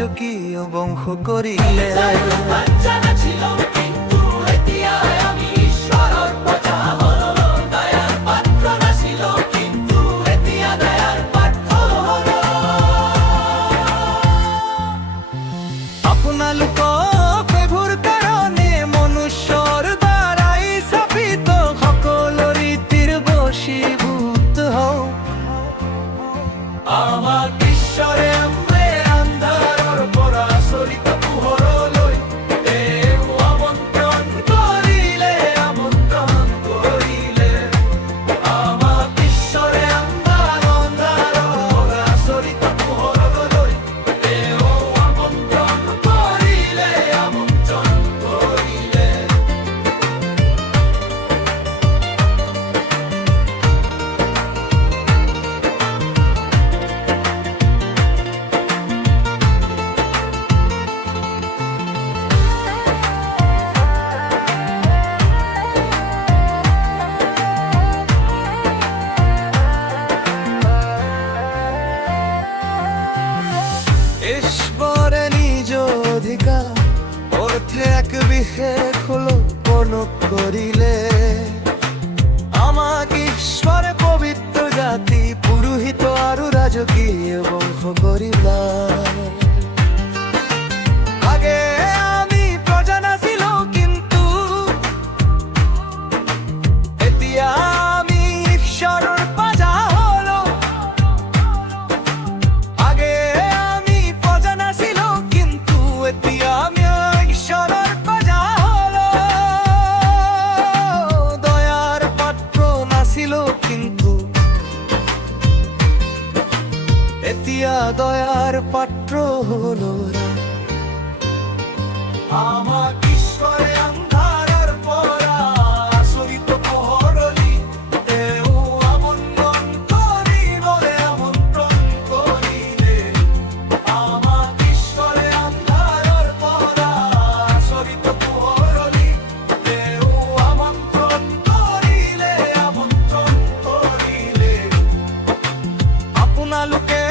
রাজকীয় বংশ করিলে আপোনালোক প্ৰভুৰ কাৰণে মনুষ্যৰ দ্বাৰাই স্থাপিত সকলো ৰীতিৰ বশীভূত হওঁ। আমাক ঈশ্বৰে আন্ধাৰৰ পৰা আচৰিত পোহৰলৈ তেওঁ আমন্ত্ৰণ কৰিলে, আমন্ত্ৰণ কৰিলে। আমাক ঈশ্বৰে আন্ধাৰৰ পৰা আচৰিত পোহৰলৈ তেওঁ আমন্ত্ৰণ কৰিলে, আমন্ত্ৰণ কৰিলে। ঈশ্বৰে নিজ অধিকাৰ অৰ্থে এক বিশেষ লোপন কৰিলে। আমাক ঈশ্বৰে পবিত্ৰ জাতি, পুৰোহিত আৰু ৰাজকীয় বংশ কৰিলা। আগে আমি প্ৰজা নাছিলো, কিন্তু এতিয়া আমি ঈশ্বৰৰ প্ৰজা হলো। আগে আমি প্ৰজা নাছিলো, কিন্তু এতিয়া আমি ঈশ্বৰৰ প্ৰজা হলো। দয়াৰ পাত্ৰ নাছিলো, কিন্তু এতিয়া দয়াৰ পাত্ৰ হলো। আমাক ঈশ্বৰে আন্ধাৰৰ পৰা আচৰিত পোহৰলৈ তেওঁ আমন্ত্ৰণ কৰিবলৈ, আমন্ত্ৰণ কৰিলে। আমাক ঈশ্বৰে আন্ধাৰৰ পৰা আচৰিত পোহৰলৈ তেওঁ আমন্ত্ৰণ কৰিলে, আমন্ত্ৰণ কৰিলে। আপোনালোকে